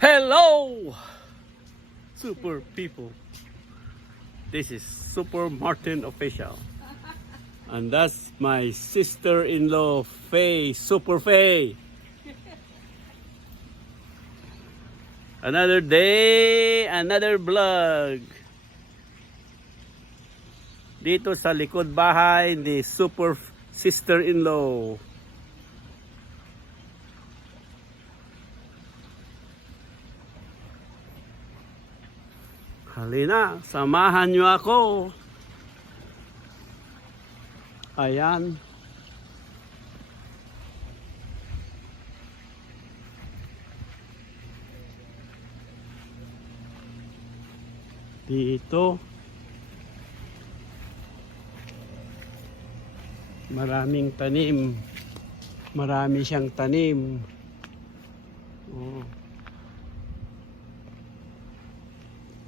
Hello, super people. This is Super Martin Official. And that's my sister-in-law, Faye, Super Faye. Another day, another vlog. Dito sa likod bahay ni Super Sister-in-law. Halina, samahan nyo ako. Ayan. Dito. Maraming tanim. Marami siyang tanim. Oh.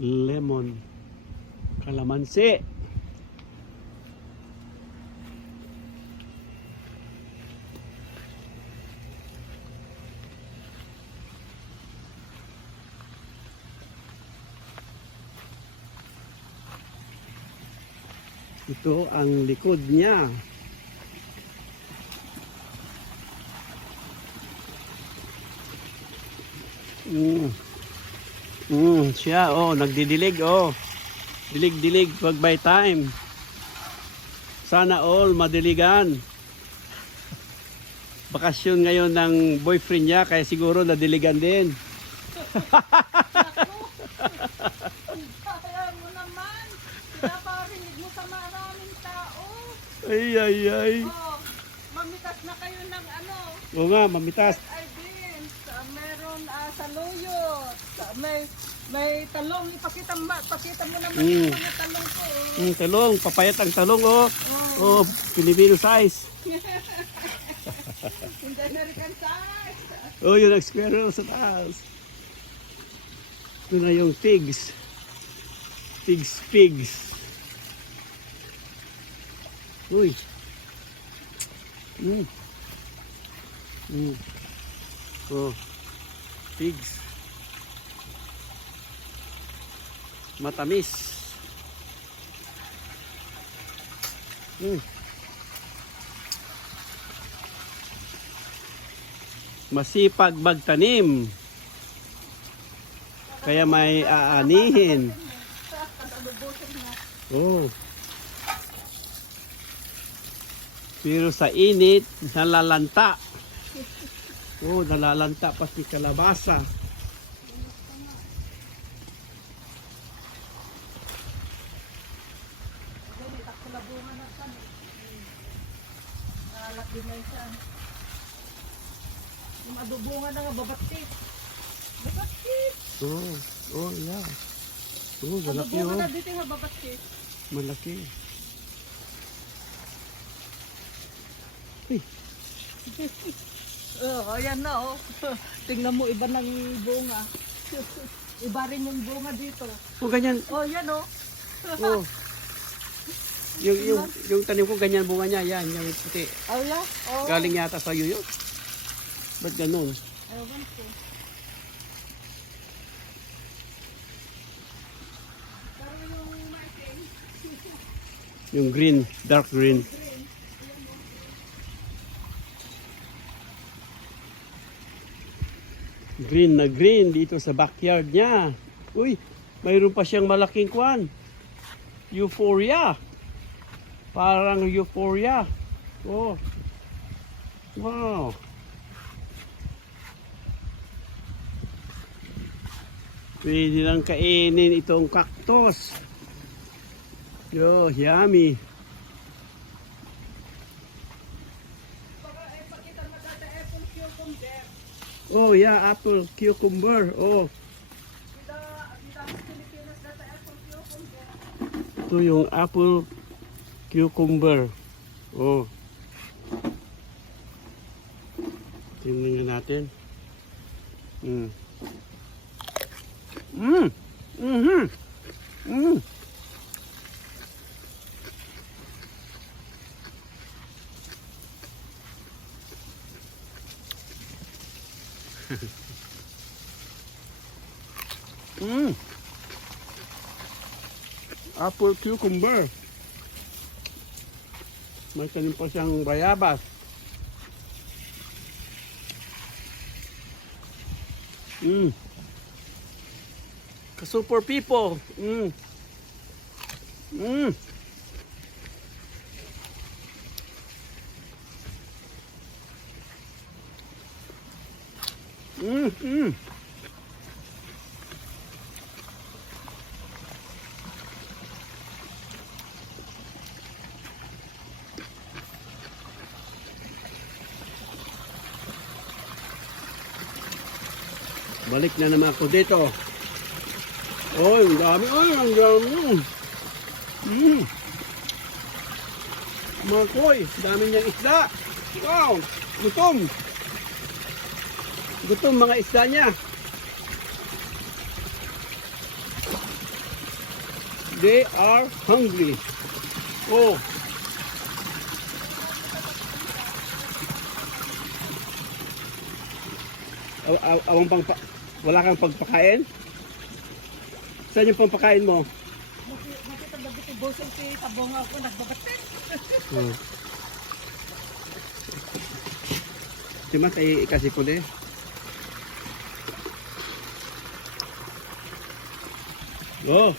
Lemon, kalamansi. Ito ang likod niya. Siya, nagdidilig, Dilig-dilig pag by time. Sana all madiligan. Bakasyon ngayon ng boyfriend niya, kaya siguro nadiligan din. Kaya mo naman, pinaparinig mo sa maraming tao. Ay. Mamitas na kayo ng ano. Oo nga, mamitas. Ay din, meron saluyot. May talong, ipakita mo naman yung mga talong ko. Talong, papayat ang talong, Filipino size. Hindi American size. Yung nag-squirrel sa taas. Ito na yung pigs. Pigs. Uy. Pigs. Matamis. Masipag magtanim. Kaya may aanihin. Pero sa init, nalalanta. Nalalanta pati kalabasa. Yung adubungan na nga, babatit. Yeah. Malaki, Adubungan na dito nga, babatit. Malaki. Ayan na, Tingnan mo, iba ng bunga. Iba rin yung bunga dito. Ganyan. Yan, Yung tanim ko, ganyan bunga niya. Yan, yung puti. Yeah? Galing yata sa iyo yun. Ba't ganun? Ewan ko. Pero yung maitim. Yung green, dark green. Green na green dito sa backyard niya. Uy, mayroon pa siyang malaking kwan. Euphoria. Parang euphoria. Wow. Pwede lang kainin itong cactus. Yummy. Pakita mo dati apple cucumber. Apple cucumber. Kita Pilipinas dati apple cucumber. Ito yung apple cucumber. Tingnan natin. Mm. Apple cucumber. May tanim pa siyang bayabas. Mm. Super people. Mm. Mm. Mm. Mm. Balik na naman ako dito. Oh, ang dami. Oh, ang dami. Mm. Mga koy, dami niyang isda. Wow, gutom. Gutom mga isda niya. They are hungry. Oh. Awang wala kang pagpakain? Saan yung pampakain mo? Makita ba dito bosong kay tabong ako nagbabatit. Oh. Cuma tayo ikasih ko deh. Oh.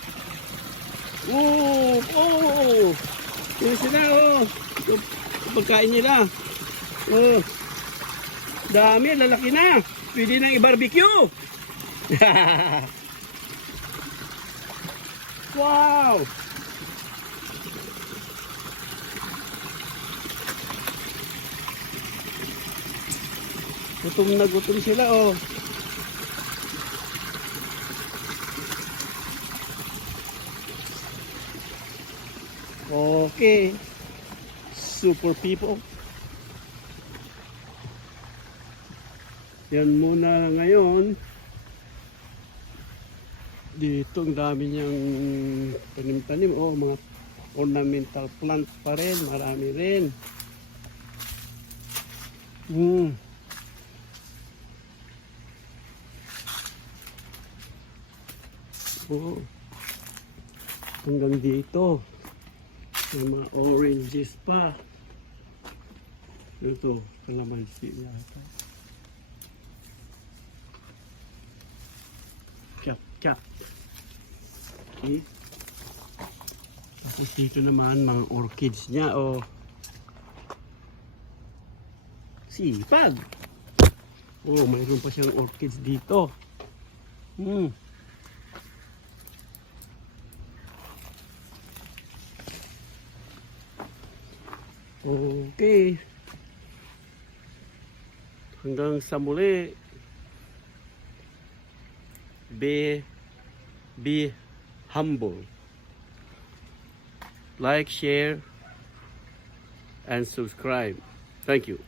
Oh. Ini sila oh. Pagkain nila. Oh. Dami, lalaki na. Pwede nang i-barbecue. Wow. Gutom na gutom sila oh. Okay. Super people. Yan muna ngayon. Dito ang dami niyang tanim-tanim. Oh, mga ornamental plant pa rin. Marami rin. Oh. Hanggang dito. May mga oranges pa. Ito, kalamansi yata. Cap. Okay. Tapos dito naman mga orchids niya. Oh. Sipag. Oh, mayroon pa siyang orchids dito. Okay. Hanggang sa muli. Be humble. Like, share, and subscribe. Thank you.